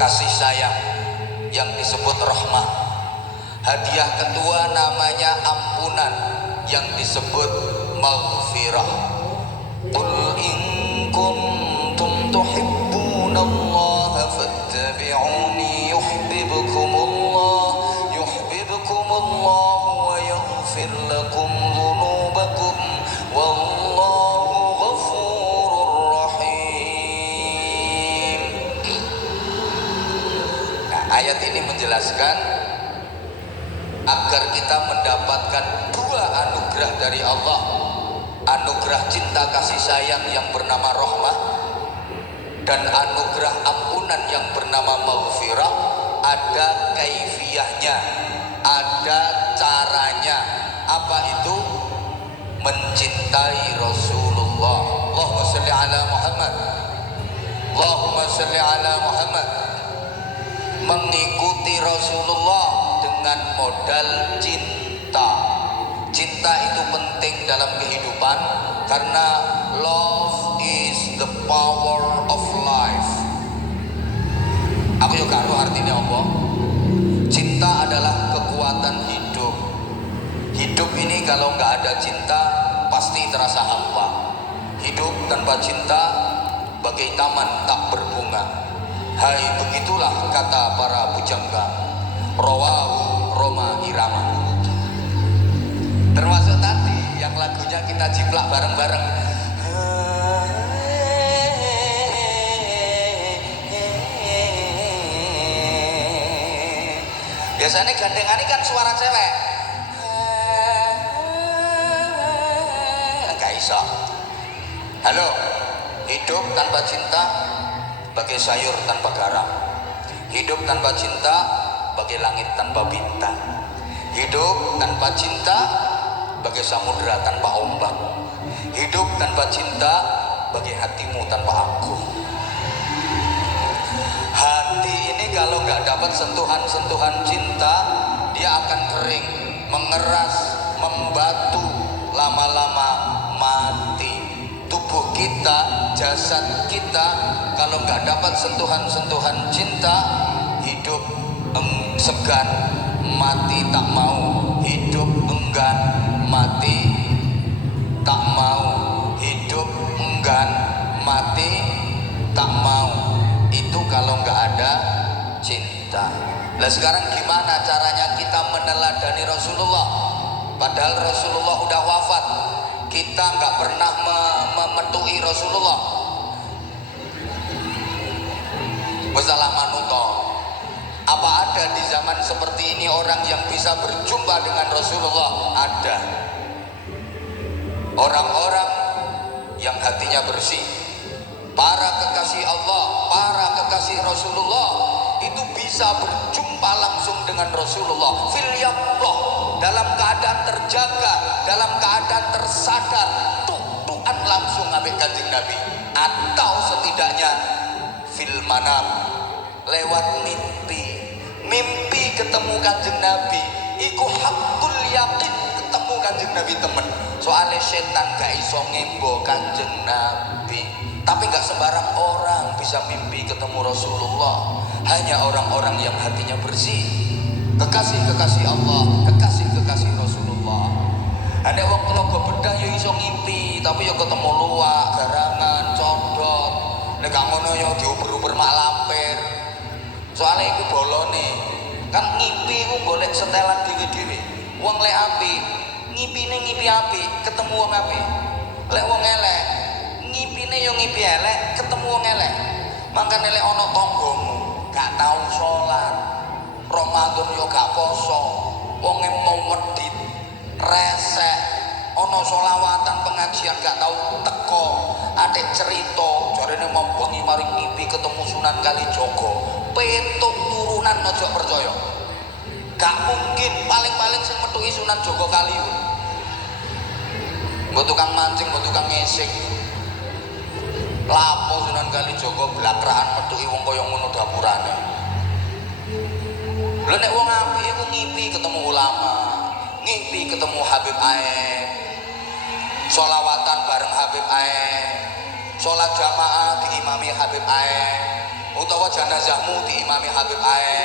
kasih sayang yang disebut rahmah. Hadiah kedua namanya ampunan yang disebut maghfirah. Qul in kuntum tuhibbunallaha fattabi'uni yuhibbukumullah wa yaghfir lakum dzunubakum wallahu ghafurur rahim. Nah, ayat ini menjelaskan agar kita mendapatkan dua anugerah dari Allah, anugerah cinta kasih sayang yang bernama rahmah dan anugerah ampunan yang bernama maghfirah. Ada kaifiyahnya, ada caranya. Apa itu? Mencintai Rasulullah. Allahumma sholli ala Muhammad, Allahumma sholli ala Muhammad. Mengikuti Rasulullah dengan modal cinta. Cinta itu penting dalam kehidupan karena love is the power of life. Aku juga karo artinya apa? Cinta adalah kekuatan hidup. Hidup ini kalau nggak ada cinta pasti terasa hampa. Hidup tanpa cinta bagai taman tak berbunga. Hai, begitulah kata para pujangga. Rawahu Roma Irama. Termasuk tadi yang lagunya kita jiplak bareng-bareng. Biasanya gandengan ini kan suara cewek. Gak iso. Halo, hidup tanpa cinta bagai sayur tanpa garam. Hidup tanpa cinta bagai langit tanpa bintang. Hidup tanpa cinta bagai samudra tanpa ombak. Hidup tanpa cinta bagai hatimu tanpa aku. Hati ini kalau nggak dapat sentuhan-sentuhan cinta, dia akan kering, mengeras, membatu, lama-lama mati. Tubuh kita, jasad kita, kalau nggak dapat sentuhan-sentuhan cinta, hidup segan, mati tak mau. Hidup enggan, mati tak mau. Hidup enggan, mati tak mau. Itu kalau nggak ada cinta. Nah sekarang gimana caranya kita meneladani Rasulullah? Padahal Rasulullah udah wafat, kita nggak pernah memetui Rasulullah. Masalah manuto. Apa ada di zaman seperti ini orang yang bisa berjumpa dengan Rasulullah? Ada. Orang-orang yang hatinya bersih, para kekasih Allah, para kekasih Rasulullah itu bisa berjumpa langsung dengan Rasulullah fil yaqdah, dalam keadaan terjaga, dalam keadaan tersadar, tuan langsung ngambil kanjeng Nabi, atau setidaknya fil manam, lewat mimpi ketemu kanjeng Nabi. Iku hakul yakin ketemu kanjeng Nabi temen. Soalnya setan gak iso ngembo kanjeng Nabi. Tapi gak sembarang orang bisa mimpi ketemu Rasulullah. Hanya orang-orang yang hatinya bersih, kekasih-kekasih Allah, kekasih-kekasih Rasulullah. Ada wong telaga bedah ya iso ngimpi, tapi ya ketemu luwak, garangan, condot. Nek gak ngono ya diuber-uber mak lampir. Soalnya iku bolone. Kan ngimpi iku golek setelan dhewe-dhewe. Wong lek apik, ngimpine ngimpi apik, ketemu wong apik. Lek wong elek, ngimpine yo ngimpi elek, ketemu wong elek. Mangkane lek ana tanggamu gak tau salat, Ramadan yo gak poso, wonge mau medhit, resek, ana selawatan pengajian gak tau teko, ate cerita jarene mau bengi mari ngimpi ketemu Sunan Kalijaga, petuk turunan aja percaya. Gak mungkin, paling-paling sing metuki Sunan Joko Kaliun. Mbok tukang mancing, mbok tukang ngesing. Lapo Sunan Kalijaga blakraan metuki wong kaya ngono dapurane. Lha nek wong apik iku ngimpi ketemu ulama, ngimpi ketemu Habib ae. Sholawatan bareng Habib ae. Sholat jamaah diimami Habib ae. utawa jenazahmu diimami Habib ae.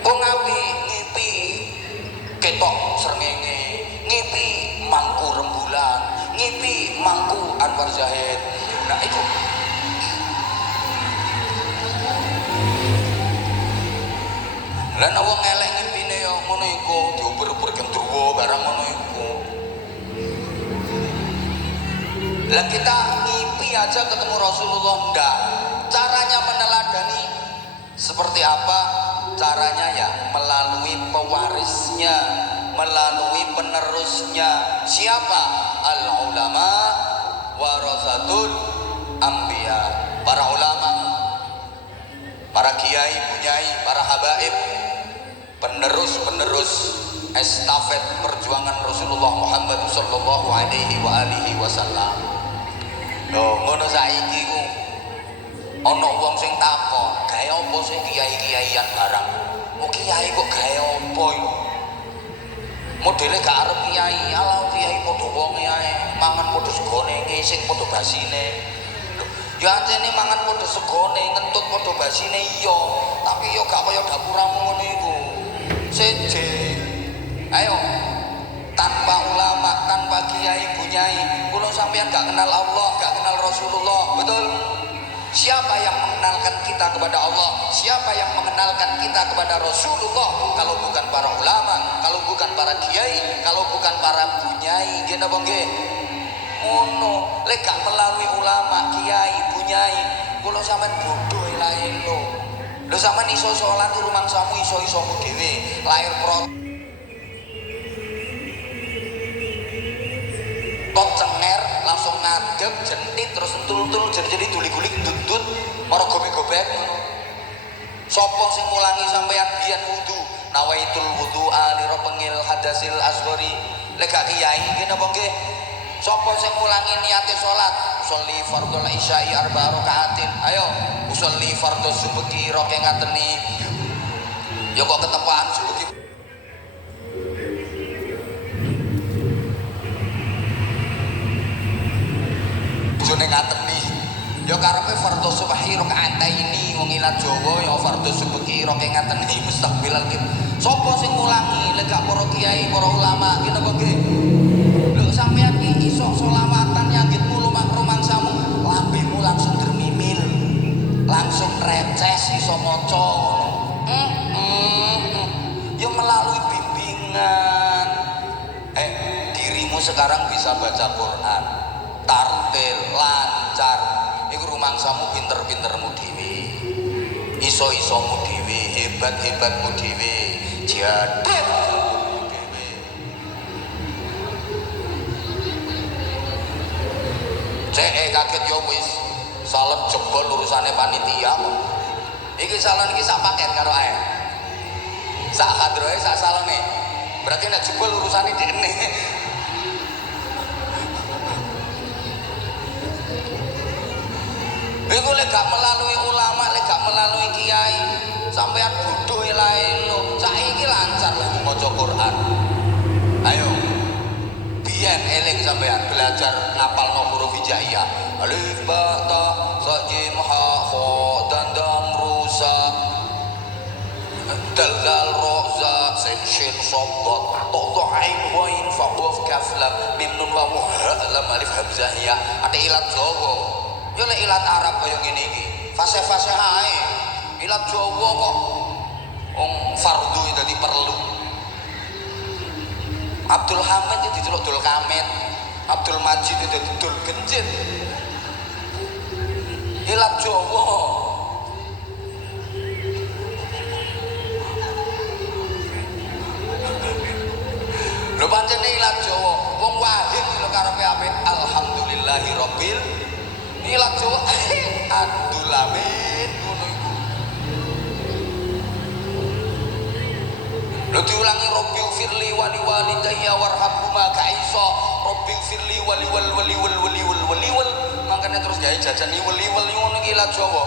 Wong apik ngipi ketok srengenge, ngipi mangku rembulan, ngipi mangku Anwar Zahid. Nah itu lan wong elek ngipine ya ngono iku diuber-uber gendruwo barang ngono iku. Lah kita ngipi aja ketemu Rasulullah ndak. Caranya meneladani seperti apa? Caranya ya melalui pewarisnya, melalui penerusnya. Siapa? Al ulama warasatul anbiya. Para ulama, para kiai, bunyai, para habaib, penerus-penerus estafet perjuangan Rasulullah Muhammad sallallahu alaihi wa alihi wasallam. Lho ngono saiki ku ana wong sing takon, gawe apa sih kiai-kiaian barang? Oh kiai kok gawe apa iki? Modele gak arep kiai, ala kiai padha wonge ae, mangan padha segone, ngising padha basine. Lho, ya ancene mangan padha segone, ngentut padha basine iya, tapi yo gak kaya dapuramu ngono iku. Seje. Ayo, tanpa ulama, tanpa kiai bunyai, kula sampean gak kenal Allah, gak kenal Rasulullah, betul? Siapa yang mengenalkan kita kepada Allah? Siapa yang mengenalkan kita kepada Rasulullah? Kalau bukan para ulama, kalau bukan para kiai, kalau bukan para bunyai, nggih napa nggih? Ngono, lek gak melalui ulama, kiai, bunyai, kula sampean bodoh lae lho. Lho sampean iso salat rumangsamu iso-isomu dhewe, lahir tot cenger langsung ngadeg jentit terus entul-entul jadi tuli-guling dudut maro gobek-gobek. Sopo sing mulangi sampeyan biyen wudu nawaitul wudu alira pengil hadasil asghari lek gak kiai nggih napa nggih? Sopo sing mulangi niate salat usolli fardhul isya'i arba rakaatin, ayo usolli fardhus subhi rakaateni. Ya kok ketepaan subhi jone ngateni ya karepe fardhu subhi rakaataini wong ilat Jawa ya fardhu subhi rakaateni mustaqbilal qiblah. Sapa sing mulangi lek gak para kiai para ulama ki napa nggih? Lho sampeyan iki iso selawatan nyanggitmu rumangsamu lambemu langsung dermimil langsung reces iso maca ya melalui bimbingan. Dirimu sekarang bisa baca Quran tartil lancar iku rumangsamu pinter-pintermu dhewe, iso-isomu dhewe, hebat-hebatmu dhewe, jadahmu dhewe. Kaget yo wis salep jebol urusane panitia kok. Iki salon iki sak paket karo ae. Sak kadroe sak salone. Berarti nek jebol urusane dene. Iku lek gak melalui ulama, lek gak melalui kiai, sampean bodoh lae lho. Saiki lancar lek maca Quran. Ayo. Biyen eling sampean belajar ngapalno huruf hijaiyah. Alif ba ta sa jim ha kha dan dam rusa. Dal dal ra za sin shin sad ta ta ain wain fa qaf kaf lam mim nun wa ha lam alif hamzah ya. Ate ilat Jawa. Yo lek ilat Arab kaya ngene iki, fase-fase ae. Ilat Jawa kok wong fardhu dadi perlu. Abdul Hamid itu diceluk Dul Kamit, Abdul Majid itu dadi Dul Gencit. Ilat Jawa. Lho pancen ilat Jawa, wong wahid lho karepe apik alhamdulillahirabbil ilat Jawa Abdul Amin ngono iku. Lho diulangi Rabbil firli wali walidayya warhamhuma ka'isa Rabbil firli wali wal makanya terus gawe jajan liwel ngono iki ilat Jawa.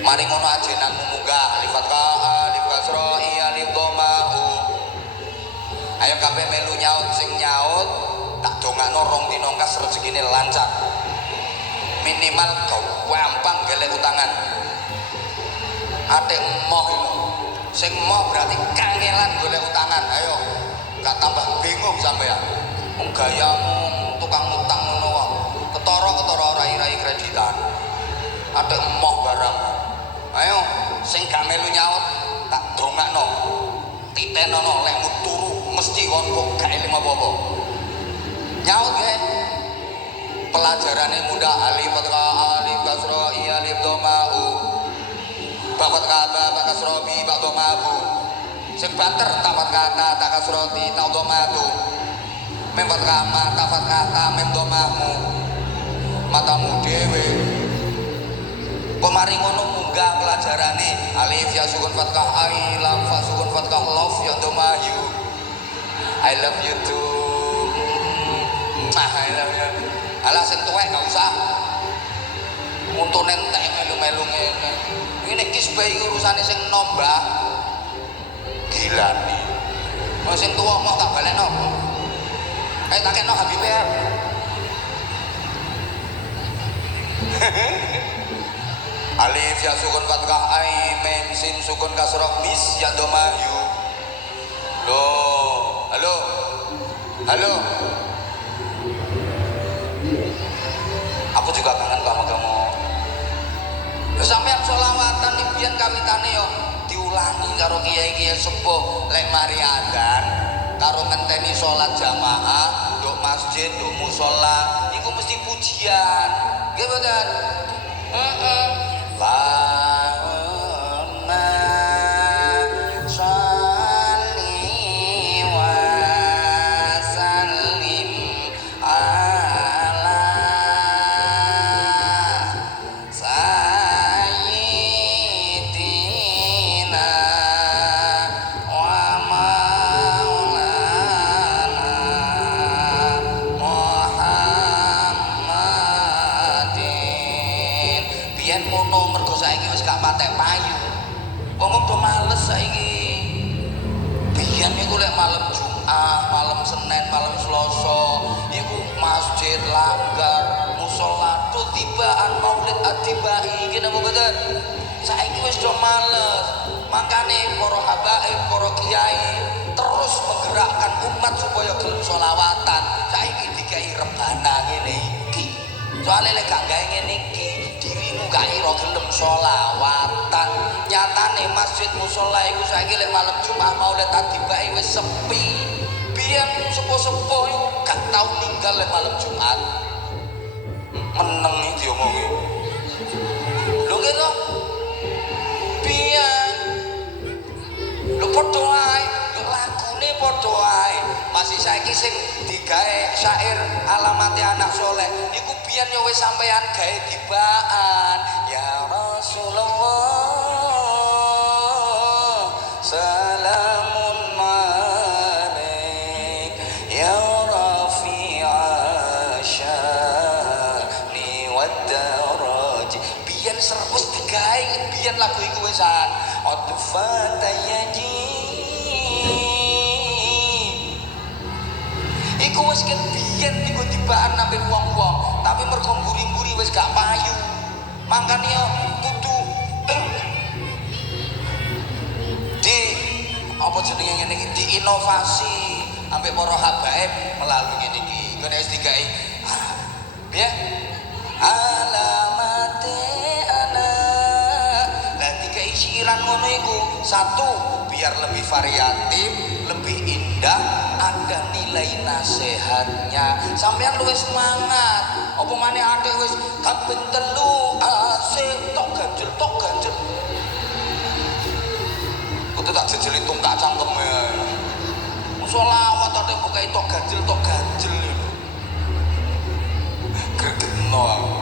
Mari ngono aja nang munggah alif fathah alif kasra alif dhamma. Ayo kabeh melu nyaut sing nyaut tak dongakno rong dina kas rezekine lancar. Minimal gampang golek utangan. Ate emoh lho. Sing emoh berarti kangelan golek utangan. Ayo, gak tambah bingung sampean. Wong gayamu tukang utang ngono wae. Ketara ora irai kreditan. Ate emoh barang. Ayo, sing gak melu nyaut tak dongakno. Titenono lek turu mesti kon kok gak eling apa-apa. Nyaut ge. Pelajarane mudah alif alif kasra iya alif domau. Bakat kata tak kasrobi bak domabu. Sing banter tapat kata tak kasroti tak domatu. Mempat kama tapat kata mem domamu. Matamu dewe. Kemari ngono munggah pelajarane alif ya sukun fathah ai lam fa sukun fathah love ya domayu. I love you too. I love you. Alah sing tuwek gak usah. Untuk nentek melu-melu ngene. Ini kisbah urusane sing nombah. Gila nih. Mau sing tuwa mau tak balekno. Tak kena Habib ya. Alif ya sukun fathah ai mem sin sukun kasrah mis ya domayu. Loh, halo. Halo. Aku juga kangen sama kamu. Sampeyan sholawatan iki biyen kawitane yo diulangi karo kiai-kiai sepuh lek mari adzan karo ngenteni salat jamaah nduk masjid nduk musala iku mesti pujian. Nggih mboten? Heeh. Allahumma sholli wa sallim ala sayyidina wa maulana Muhammadin. Biyen ngono mergo saiki wis gak patek payu. Wong do males saiki. Biyen iku lek malam Jumat, malam Senin, malam Selasa, iku masjid langgar, musala tuh tibaan maulid atibai ngene mboten. Saiki wis do males. Makane para habaib, para kiai terus menggerakkan umat supaya gelem sholawatan. Saiki dikai rebana ngene iki. Soale lek gak gawe ngene iki, dirimu gak ira gelem sholawatan. Nyatane masjid musala iku saiki lek malam Jumat maulid atibai wis sepi. Biyen sepuh-sepuh iku gak tau ninggal lek malam Jumat. Meneng iki diomongi. Lho kene biyen lho padha ae, lho lagune padha ae. Masih saiki sing digawe syair alamate anak soleh iku biyen ya wis sampean gawe tibaan. Ya Rasulullah salamun alaik ya rafi'a sya'ni wad daraj. Biyen serwes digawe biyen lagu iku wisan Adfatayji iku wis ken biyen iku tibaan nambah wong-wong tapi mergo mburi-mburi wis gak payu. Mangkane yo kudu di apa jenenge ngene iki diinovasi ambek para habaib melalui ngene iki. Kene wis digawe piye? Alamate ana. Lah digawe syiran ngono iku satu biar lebih variatif, lebih indah, ada nilai nasihatnya. Sampeyan luwih semangat. Apa maneh atik wis kaping 3 asik tok ganjel. Kudu tak jejeli tungkak cangkeme. Sholawat atik buka tok ganjel. Gregetno aku.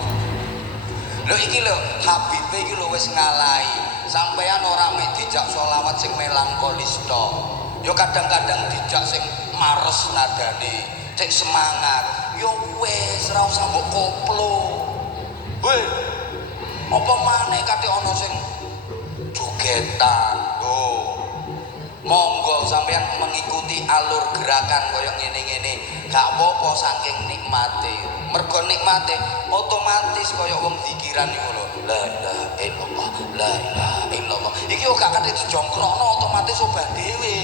Lho iki lho Habib iki lho wis ngalahi. Sampeyan ora mek dijak sholawat sing melankolis tok. Yo kadang-kadang dijak sing mares nadane, sing semangat. Yo wis ora usah mbok koplo. Weh. Apa maneh kate ana sing jogetan. Lho. Monggo sampean mengikuti alur gerakan koyo ngene-ngene, gak apa-apa saking nikmate. Mergo nikmate otomatis koyo wong pikiran iku lho. La ilaha illallah, la ilaha illallah. Iki kok gak kate dijongkrokno otomatis obah dhewe.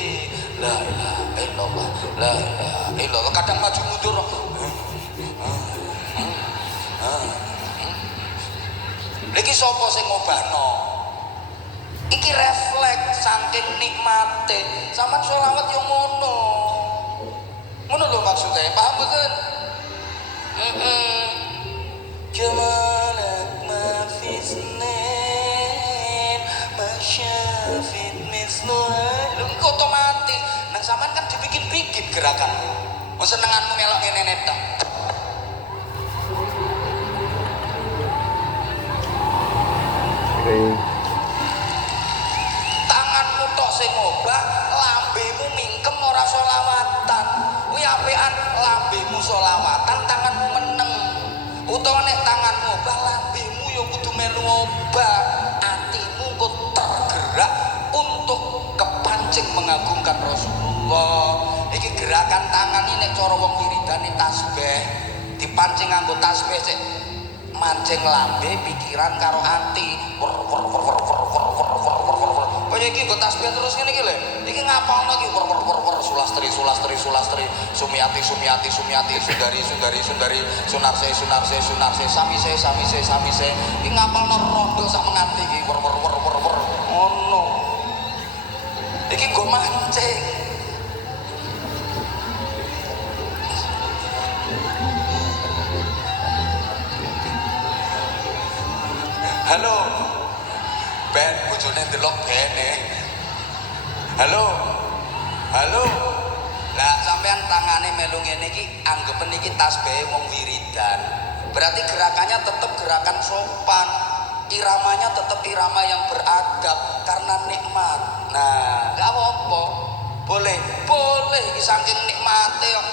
La ilaha illallah, la ilaha illallah. Kadang maju mundur. Iki sapa sing ngobahno? Iki refleks saking nikmate. Sampeyan selawat yo ngono. Ngono lho maksudnya, paham mboten? Jamalak ma fisnin masyafid misluha. Lho iku otomatis. Nang sampean kan dibikin-bikin gerakan. Wong senenganmu melok ngene tok. Tanganmu tok sing ngobah, lambemu mingkem ora selawatan. Kuwi apekan lambemu selawatan, tanganmu meneng. Utawa nek tanganmu ngobah, lambemu ya kudu melu ngobah. Atimu kok tergerak untuk kepancing mengagungkan Rasulullah. Iki gerakan tangan ini nek cara wong wiridane tasbih, dipancing nganggo tasbih sik mancing lambe pikiran karo ati. Kaya iki nggo tasbih terus ngene iki lho. Iki ngapalno iki sulastri sumiati sundari sunarse samise iki ngapalno rondo sak mengati iki ngono. Iki nggo mancing. Halo, Ben, bojone ndelok bene. Halo, lah sampean tangane melu ngene iki anggepen iki tasbih wong wiridan. Berarti gerakannya tetap gerakan sopan, iramanya tetap irama yang beradab karena nikmat. Nah, gak apa-apa, boleh iki saking nikmate kok.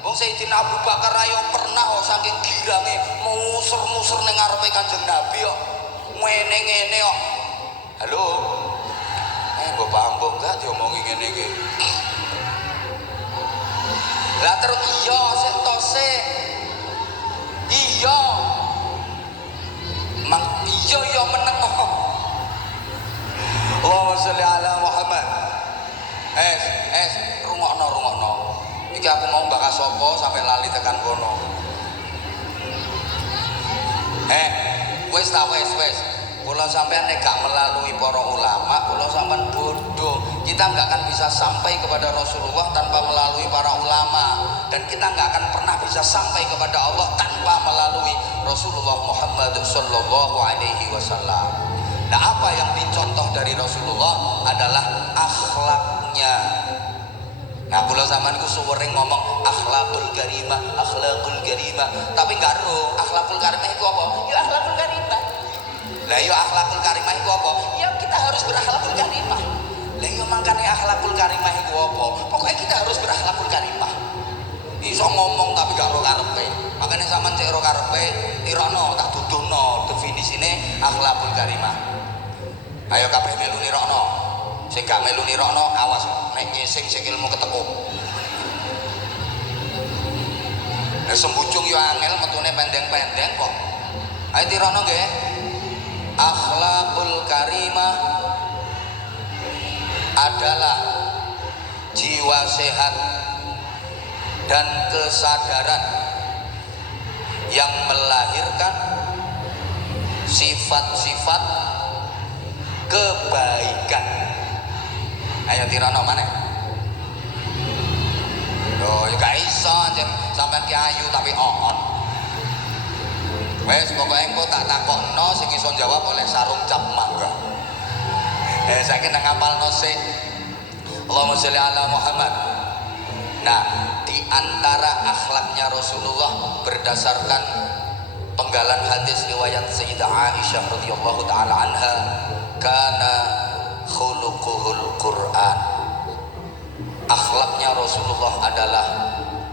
Wong Sayyidina Abu Bakar ayo pernah kok saking girange muser-muser ning ngarepe Kanjeng Nabi kok. Ngene-ngene kok. Halo. Mbok paham mbok gak diomongi ngene iki. Lah terus iya sik tose. Iya. Mang iya meneng kok. Allahumma sholli ala Muhammad. Rungokno. Iki aku mau bakas sapa sampai lali tekan kono. Wes. Kula sampean nek gak melalui para ulama, kula sampean bodoh. Kita nggak akan bisa sampai kepada Rasulullah tanpa melalui para ulama, dan kita nggak akan pernah bisa sampai kepada Allah tanpa melalui Rasulullah Muhammad sallallahu alaihi wasallam. Nah, apa yang dicontoh dari Rasulullah adalah akhlaknya. Nah, kula sampean ku suwering ngomong akhlakul karimah, tapi nggak ro akhlakul karimah itu apa? Ya akhlakul karimah. Lah yo akhlakul karimah itu apa? Ya kita harus berakhlakul karimah. Lah yo mangkane akhlakul karimah itu apa? Pokoknya kita harus berakhlakul karimah. Iso ngomong tapi gak ro karepe. Makane sampean cek ro karepe, irono tak duduhno definisine akhlakul karimah. Ayo kabeh melu nirokno. Sing gak melu nirokno awas nek nyising sikilmu ketekuk. Lah sembucung yo angel metune pendeng-pendeng kok. Ayo tirokno nggih. Akhlakul karimah adalah jiwa sehat dan kesadaran yang melahirkan sifat-sifat kebaikan. Ayo tirano mana? Loh, ya gak iso sampean ki ayu tapi on. Wes pokoknya engko tak takokno sing iso jawab oleh sarung cap mangga. Saiki nang ngapalno sik. Allahumma sholli ala Muhammad. Nah, di antara akhlaknya Rasulullah berdasarkan penggalan hadis riwayat Sayyidah Aisyah radhiyallahu taala anha, kana khuluquhul Quran. Akhlaknya Rasulullah adalah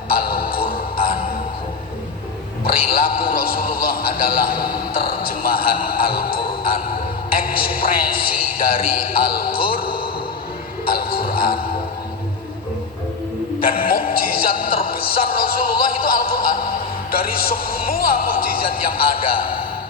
Al-Quran. Perilaku Rasulullah adalah terjemahan Al-Quran, ekspresi dari Al-Quran. Al-Quran. Dan mukjizat terbesar Rasulullah itu Al-Quran. Dari semua mukjizat yang ada,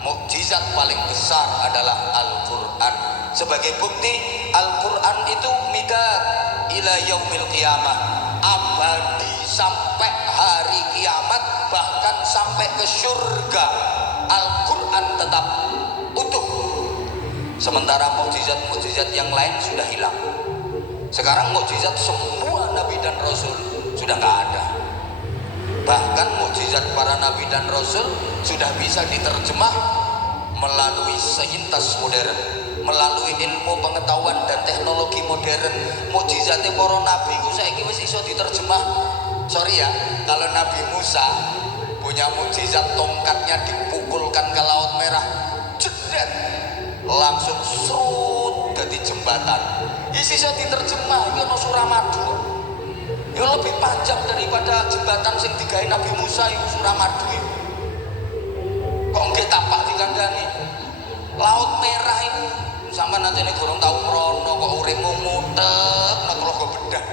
mukjizat paling besar adalah Al-Quran. Sebagai bukti, Al-Quran itu midad ila yaumil qiyamah, abadi sampai hari kiamat, bahkan sampai ke surga. Al-Quran tetap utuh. Sementara mukjizat-mukjizat yang lain sudah hilang. Sekarang mukjizat semua nabi dan rasul sudah nggak ada. Bahkan mukjizat para nabi dan rasul sudah bisa diterjemah melalui seintas modern, melalui ilmu pengetahuan dan teknologi modern. Mukjizatnya para nabi ku saiki wis iso diterjemah. Sorry ya, kalau Nabi Musa punya mukjizat, tongkatnya dipukulkan ke Laut Merah, jedet, langsung serut jadi jembatan. Isi iso diterjemah, ini ono Suramadu. Ya lebih panjang daripada jembatan sing digawe Nabi Musa itu Suramadu itu. Kok nggih tapak dikandani? Laut Merah itu sampai nanti ini kurang tahu merono kok urimu mutek nak logo bedah.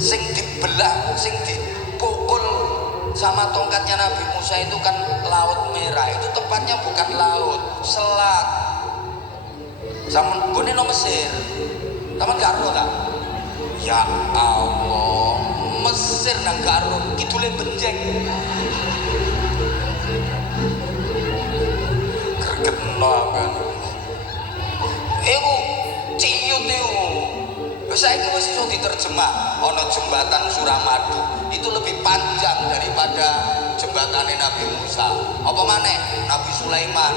Sing dibelah, sing dipukul sama tongkatnya Nabi Musa itu kan Laut Merah. Itu tempatnya bukan laut, selat. Sama gone no Mesir. Taman karo tak? Ya Allah, Mesir nang karo kidule Benjeng. Gergetno kan. Iku ciut iku. Saiki wis iso diterjemah. Ana jembatan Suramadu itu lebih panjang daripada jembatane Nabi Musa. Apa maneh Nabi Sulaiman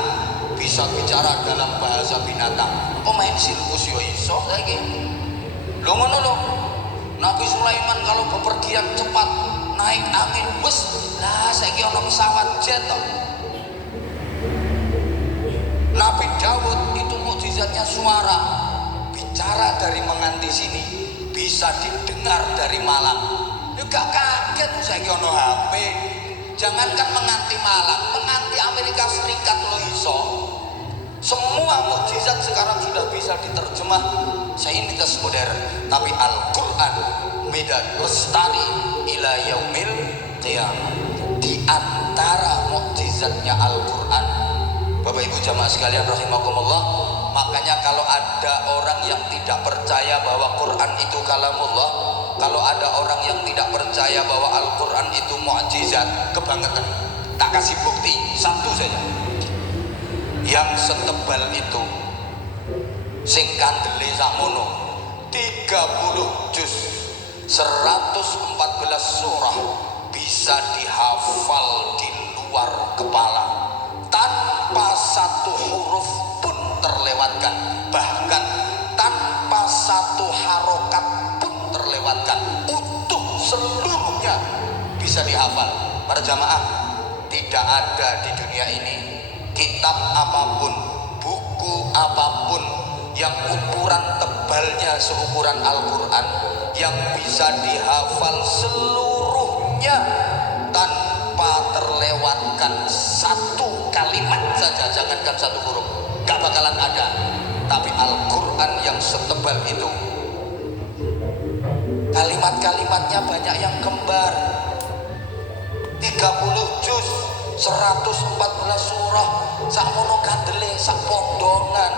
bisa bicara dalam bahasa binatang. Apa main sirkus yo iso saiki. Lho ngono lho. Nabi Sulaiman kalau bepergian cepat naik angin bus, lah saiki ana pesawat jet toh. Nabi Daud itu mukjizatnya suara, bicara dari menganti sini bisa didengar dari Malang. Ya gak kaget saiki ana HP. Jangankan menganti Malang, menganti Amerika Serikat lo iso. Semua mukjizat sekarang sudah bisa diterjemah saintis modern. Tapi Al-Quran midad lestari ila yaumil qiyamah. Di antara mukjizatnya Al-Quran, Bapak Ibu jamaah sekalian rahimakumullah, makanya kalau ada orang yang tidak percaya bahwa Quran itu kalamullah, kalau ada orang yang tidak percaya bahwa Al-Quran itu mukjizat, kebangetan. Tak kasih bukti satu saja. Yang setebal itu sing kandele sakmono 30 juz 114 surah bisa dihafal di luar kepala tanpa satu huruf pun terlewatkan, bahkan tanpa satu harokat pun terlewatkan, utuh seluruhnya bisa dihafal. Para jamaah, tidak ada di dunia ini kitab apapun, buku apapun yang ukuran tebalnya seukuran Al-Quran yang bisa dihafal seluruhnya tanpa terlewatkan satu kalimat saja, jangankan satu huruf, gak bakalan ada. Tapi Al-Quran yang setebal itu kalimat-kalimatnya banyak yang kembar. 30 juz 114 surah sakmono kandele sak pondongan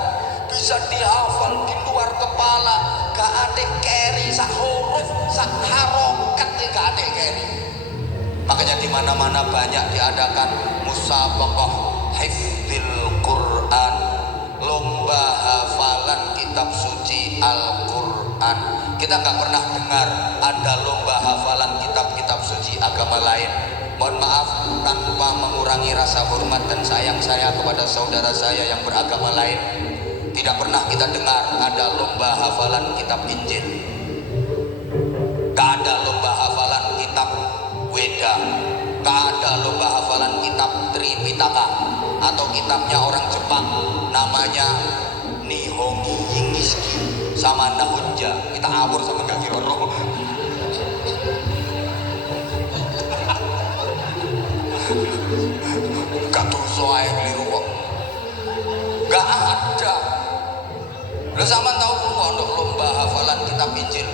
bisa dihafal di luar kepala, gak ada keri sak huruf sak harokat, gak ada keri. Makanya di mana-mana banyak diadakan musabaqah hifdzil Quran, lomba hafalan kitab suci Al-Quran. Kita gak pernah dengar ada lomba hafalan kitab-kitab suci agama lain. Mohon maaf, tanpa mengurangi rasa hormat dan sayang saya kepada saudara saya yang beragama lain, tidak pernah kita dengar ada lomba hafalan kitab Injil, gak ada lomba hafalan kitab Weda, gak ada lomba hafalan kitab Tripitaka atau kitabnya orang Jepang namanya Nihongi Yingiski sama Nahunja. Kita awur sama Kaki Roro. Gak dosa ae keliru kok. Gak ada. Lo sama tahu pondok lomba hafalan kitab Injil?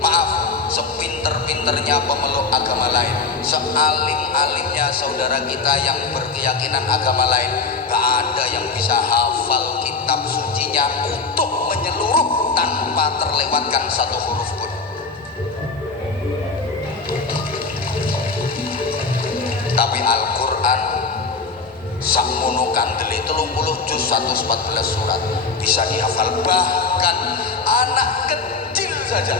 Maaf, sepinter-pinternya pemeluk agama lain, sealim-alimnya saudara kita yang berkeyakinan agama lain, gak ada yang bisa hafal kitab sucinya utuh menyeluruh tanpa terlewatkan satu huruf pun. Tapi Al-Quran sakmono kandeli 30 juz 114 surat bisa dihafal. Bahkan anak kecil saja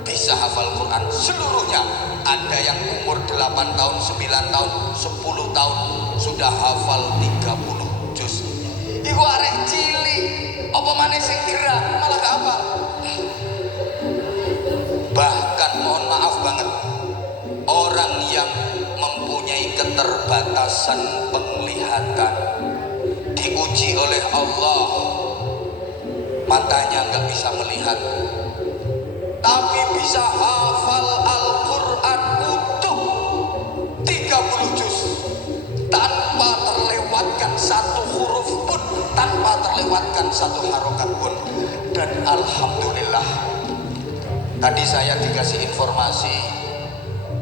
bisa hafal Quran seluruhnya. Ada yang umur 8 tahun, 9 tahun, 10 tahun sudah hafal 30 juz. Iku arek cilik apa maneh sing gerak malah gak hafal. Bahkan mohon maaf banget, orang yang mempunyai keterbatasan penglihatan diuji oleh Allah, matanya nggak bisa melihat, tapi bisa hafal Al-Quran utuh 30 juz tanpa terlewatkan satu huruf pun, tanpa terlewatkan satu harokat pun. Dan alhamdulillah, tadi saya dikasih informasi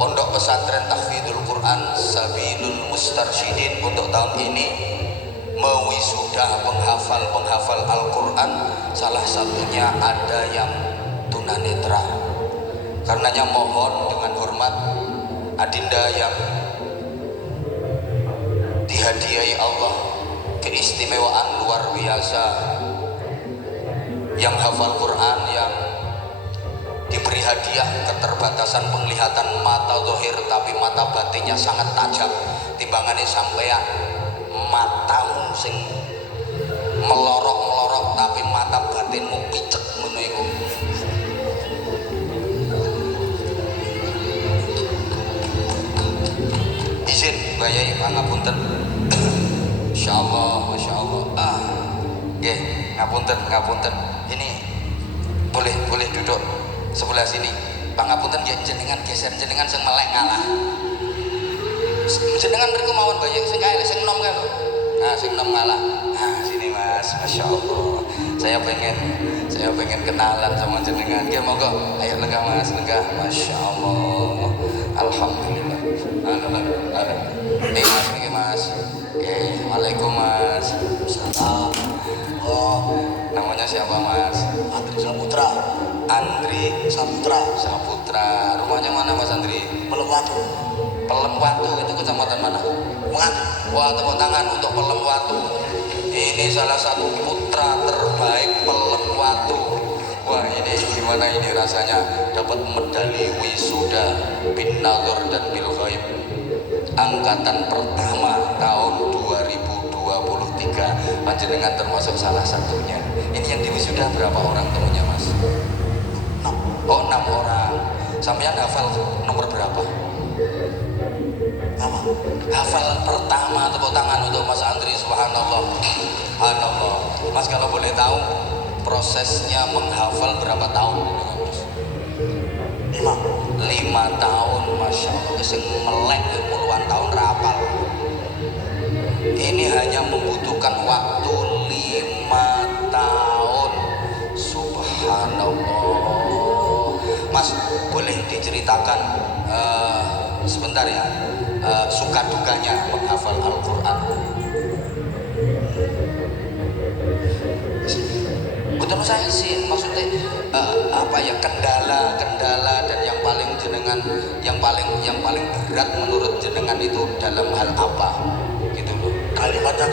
Pondok Pesantren Tahfidzul Quran Sabilul Mustarsyidin untuk tahun ini mewisuda penghafal Al-Quran. Salah satunya ada yang tunanetra. Karenanya mohon dengan hormat adinda yang dihadiahi Allah keistimewaan luar biasa, yang hafal Quran, yang diberi hadiah keterbatasan penglihatan mata zahir tapi mata batinnya sangat tajam, timbangannya sampean matamu sing melorok-melorok tapi mata batinmu picek ngono iku. Izin bayai pangapunten. Insyaallah, masyaallah. Nggih, ngapunten. Ini boleh duduk sebelah sini. Pangapunten nggih, jenengan geser, jenengan sing melek ngalah. Jenengan mriku mawon bayai sing kae sing enom kae lho. Nah, sing enom ngalah. Nah, sini Mas. Masya Allah. Saya pengen kenalan sama jenengan. Nggih, monggo. Ayo lenggah Mas, lenggah. Masya Allah. Alhamdulillah. Mas niki Mas. Waalaikum Mas. Salam. Oh, namanya siapa Mas? Andri Saputra. Andri Saputra. Rumahnya mana Mas Andri? Pelem Watu itu kecamatan mana? Wah, tepuk tangan untuk Pelem Watu. Ini salah satu putra terbaik Pelem Watu. Wah, ini gimana ini rasanya dapat medali wisuda bin nazar dan bil ghaib angkatan pertama tahun 2023. Panjenengan termasuk salah satunya. Ini yang diwisuda berapa orang temunya Mas? 6 orang. Sampeyan hafal nomor berapa? Hafal pertama. Tepuk tangan untuk Mas Andri. Subhanallah. Mas kalau boleh tahu prosesnya menghafal berapa tahun? 5 tahun. Masya Allah, sing melek puluhan tahun rapal. Ini hanya membutuhkan waktu 5 tahun. Subhanallah. Mas, boleh diceritakan sebentar ya, suka dukanya menghafal Al-Quran? Betul saya sih, maksudnya kendala dan yang paling berat menurut jenengan itu dalam hal apa gitu loh? Kalimatnya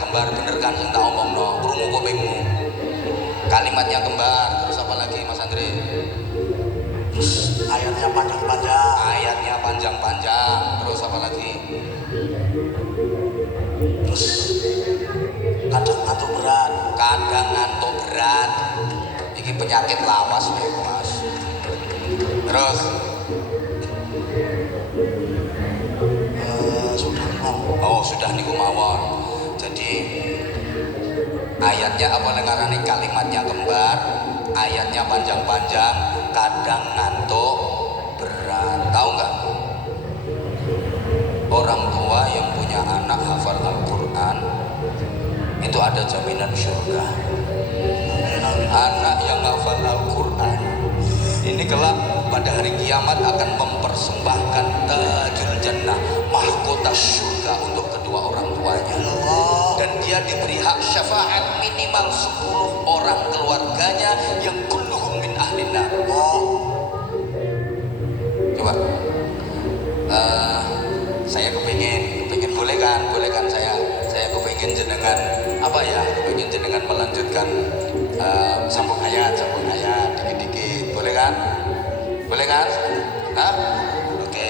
kembar bener kan yang tak omong no, krungu kupingmu. Kalimatnya kembar, terus apa lagi Mas Andre? Ayatnya panjang-panjang, terus apa lagi? Terus kadang ngantuk berat. Ini penyakit lawas nih Mas. Terus sudah niku mawon. Jadi ayatnya apa ngarani, kalimatnya kembar, ayatnya panjang-panjang, kadang ngantuk berat. Tahu nggak? Orang tua yang punya anak hafal Al-Quran itu ada jaminan surga. anak yang hafal Al-Quran ini kelak pada hari kiamat akan mempersembahkan tajul jannah, mahkota surga untuk kedua orang tuanya. Dan dia diberi hak syafaat minimal 10 orang keluarganya yang kulluhum min ahlin nar. Coba saya kepingin bolehkan saya kepingin jenengan kepingin jenengan melanjutkan sambung ayat dikit-dikit, boleh kan? Hah? Oke.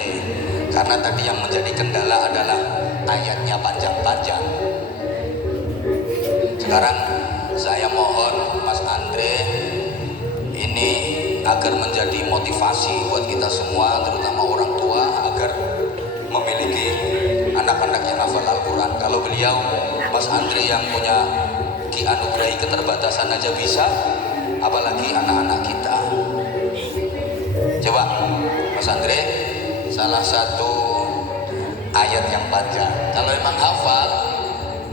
Karena tadi yang menjadi kendala adalah ayatnya panjang-panjang. Sekarang saya mohon Mas Andre ini agar menjadi motivasi buat kita semua, terutama orang tua, agar memiliki anak-anak yang hafal Al-Quran. Kalau beliau, Mas Andre yang punya dianugerahi keterbatasan aja bisa, apalagi anak-anak kita. Coba Mas Andre, salah satu ayat yang panjang. Kalau emang hafal,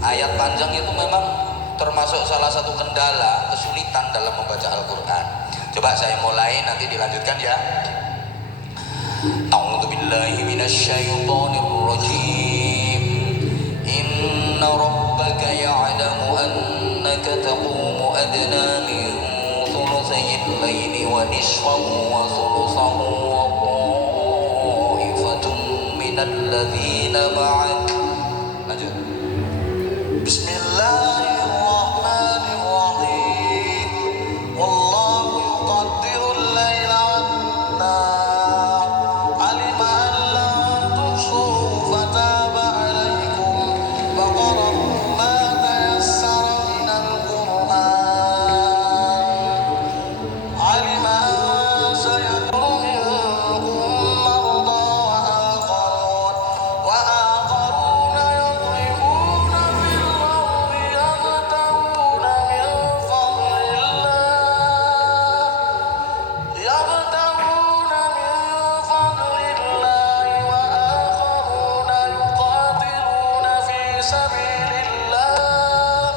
ayat panjang itu memang termasuk salah satu kendala, kesulitan dalam membaca Al-Quran. Coba saya mulai, nanti dilanjutkan ya. A'udzu billahi minasyaitonir rajim. Inna rabbaka ya'lamu annaka taqumu adna min thulutsayil laili wa nisfahu wa thulutsahu wa ta'ifatun minal ladzina ma'ak. Lanjut. Bismillahirrahmanirrahim. Wallahu yuqaddirul laila wan-nahar. Alima an lan tuhsu fataba 'alaikum faqra'u ma tayassara minal Qur'an. Alima an sayakunu minkum marda wa akharuna yadribuna fil ardi yabtaguna min fadlillah wa akharuna yuqatiluna fi sabilillah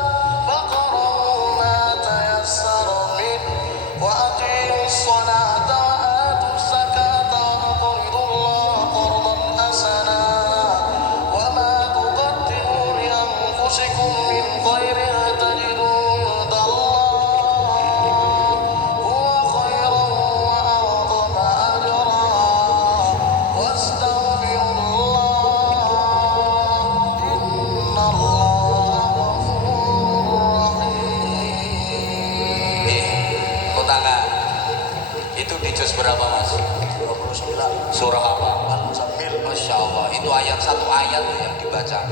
faqra'u ma tayassara minhu wa aqimus salata wa atuz zakata wa aqridullaha qardan hasana wa ma tuqaddimu li anfusikum min khairin tajiduhu indallahi huwa khairan wa a'zama ajra wastaghfirullah innallaha ghafurur rahim. Angkat tangan. Itu di juz berapa Mas? 29. Surah apa? Al-Muzammil. Masya Allah, itu ayat satu ayat yang dibaca.